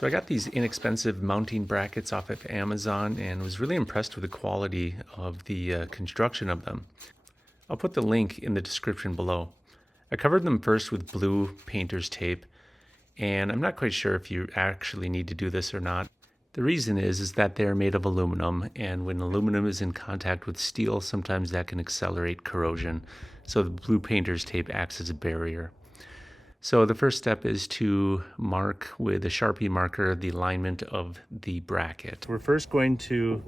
So I got these inexpensive mounting brackets off of Amazon and was really impressed with the quality of the construction of them. I'll put the link in the description below. I covered them first with blue painter's tape, and I'm not quite sure if you actually need to do this or not. The reason is that they're made of aluminum, and when aluminum is in contact with steel, sometimes that can accelerate corrosion. So the blue painter's tape acts as a barrier. So the first step is to mark with a Sharpie marker the alignment of the bracket. We're first going to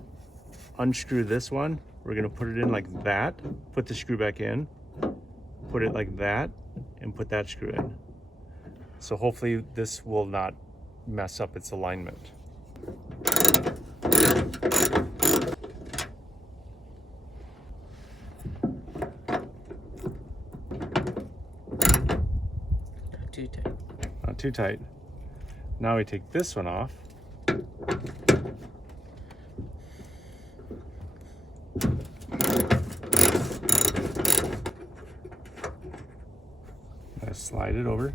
unscrew this one. We're going to put it in like that, put the screw back in, put it like that, and put that screw in. So hopefully this will not mess up its alignment. Too tight. Not too tight. Now we take this one off. I slide it over.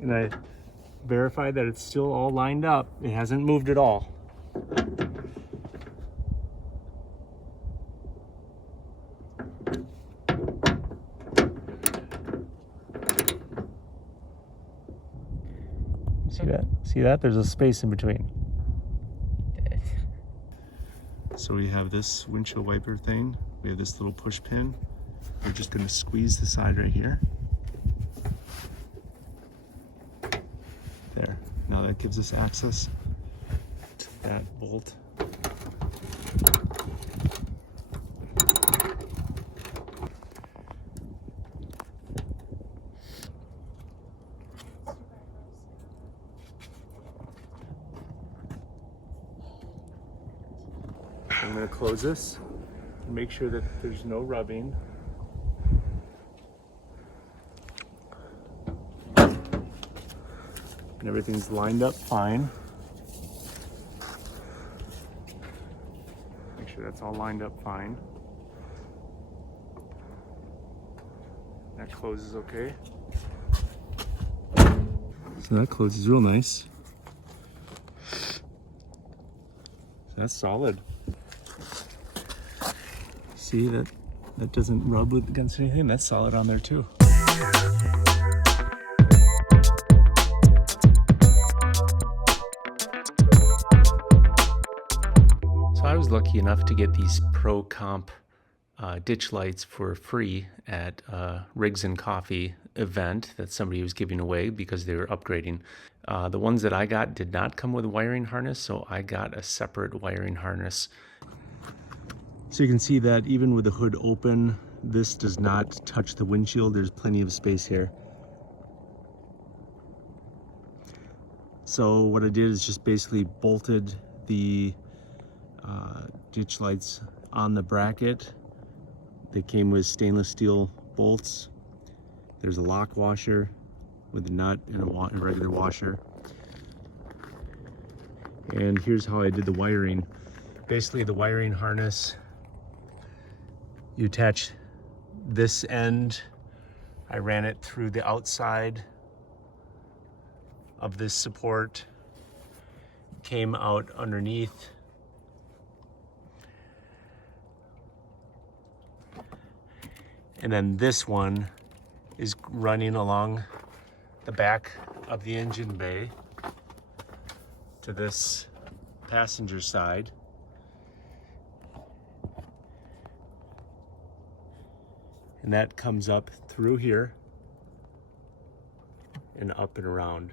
And I verify that it's still all lined up. It hasn't moved at all. See that? See that? There's a space in between. So we have this windshield wiper thing. We have this little push pin. We're just going to squeeze the side right here. There. Now that gives us access to that bolt. I'm going to close this and make sure that there's no rubbing. And everything's lined up fine. Make sure that's all lined up fine. That closes okay. So that closes real nice. So that's solid. See that doesn't rub against anything? That's solid on there too. So I was lucky enough to get these ProComp ditch lights for free at a Rigs and Coffee event that somebody was giving away because they were upgrading. The ones that I got did not come with a wiring harness, so I got a separate wiring harness. So you can see that even with the hood open, this does not touch the windshield. There's plenty of space here. So what I did is just basically bolted the ditch lights on the bracket. They came with stainless steel bolts. There's a lock washer with a nut and a regular washer. And here's how I did the wiring. Basically the wiring harness, you attach this end. I ran it through the outside of this support, came out underneath. And then this one is running along the back of the engine bay to this passenger side. And that comes up through here and up and around.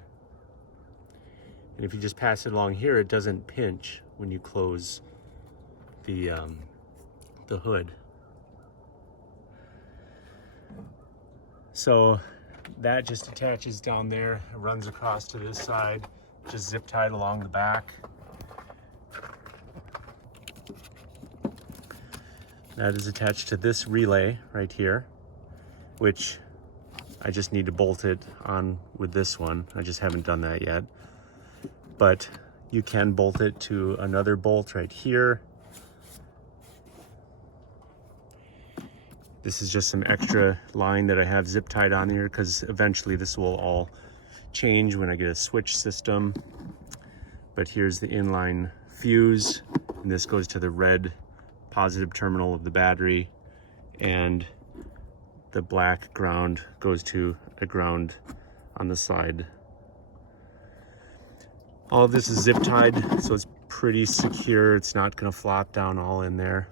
And if you just pass it along here, it doesn't pinch when you close the hood. So that just attaches down there, it runs across to this side, just zip tied along the back. That is attached to this relay right here, which I just need to bolt it on with this one. I just haven't done that yet. But You can bolt it to another bolt right here. This is just some extra line that I have zip tied on here because eventually this will all change when I get a switch system. But here's the inline fuse, and this goes to the red positive terminal of the battery, and the black ground goes to a ground on the side. All of this is zip tied, so it's pretty secure. It's not going to flop down all in there.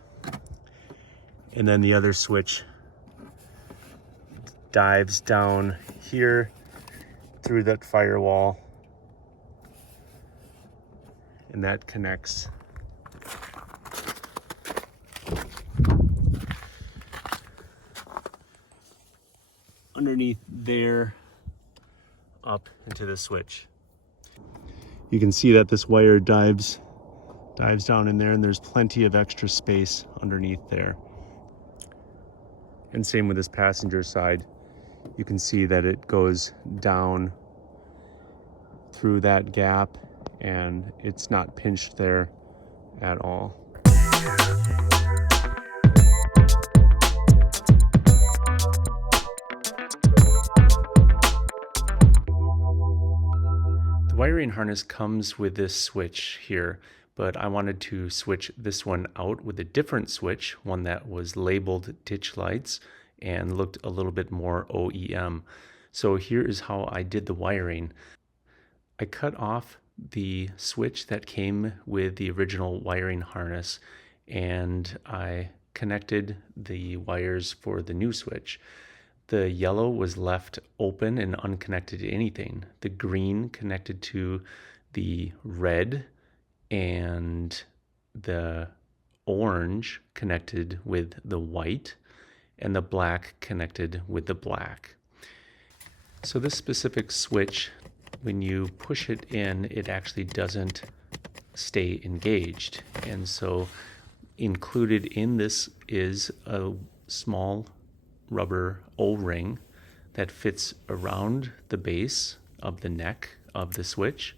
And then the other switch dives down here through that firewall, and that connects underneath there up into the switch. You can see that this wire dives down in there, and there's plenty of extra space underneath there. And same with this passenger side. You can see that it goes down through that gap, and it's not pinched there at all. The wiring harness comes with this switch here, but I wanted to switch this one out with a different switch, one that was labeled ditch lights and looked a little bit more OEM. So here is how I did the wiring. I cut off the switch that came with the original wiring harness, and I connected the wires for the new switch. The yellow was left open and unconnected to anything. The green connected to the red, and the orange connected with the white, and the black connected with the black. So this specific switch, when you push it in, it actually doesn't stay engaged. And so included in this is a small rubber O-ring that fits around the base of the neck of the switch,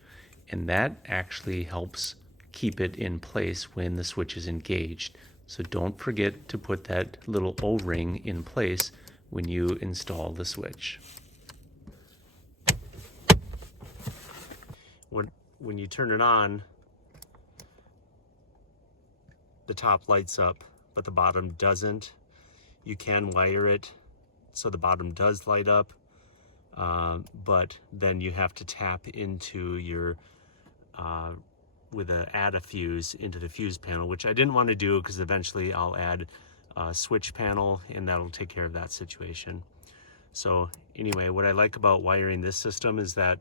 and that actually helps keep it in place when the switch is engaged. So don't forget to put that little O-ring in place when you install the switch. When you turn it on, the top lights up, but the bottom doesn't. You can wire it so the bottom does light up, but then you have to tap into your add a fuse into the fuse panel, which I didn't want to do because eventually I'll add a switch panel and that'll take care of that situation. So anyway, what I like about wiring this system is that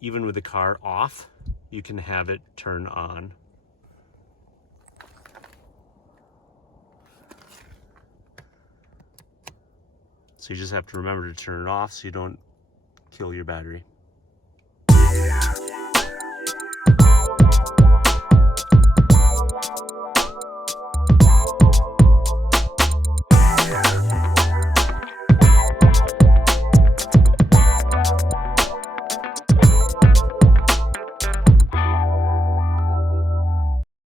even with the car off, you can have it turn on. So you just have to remember to turn it off so you don't kill your battery.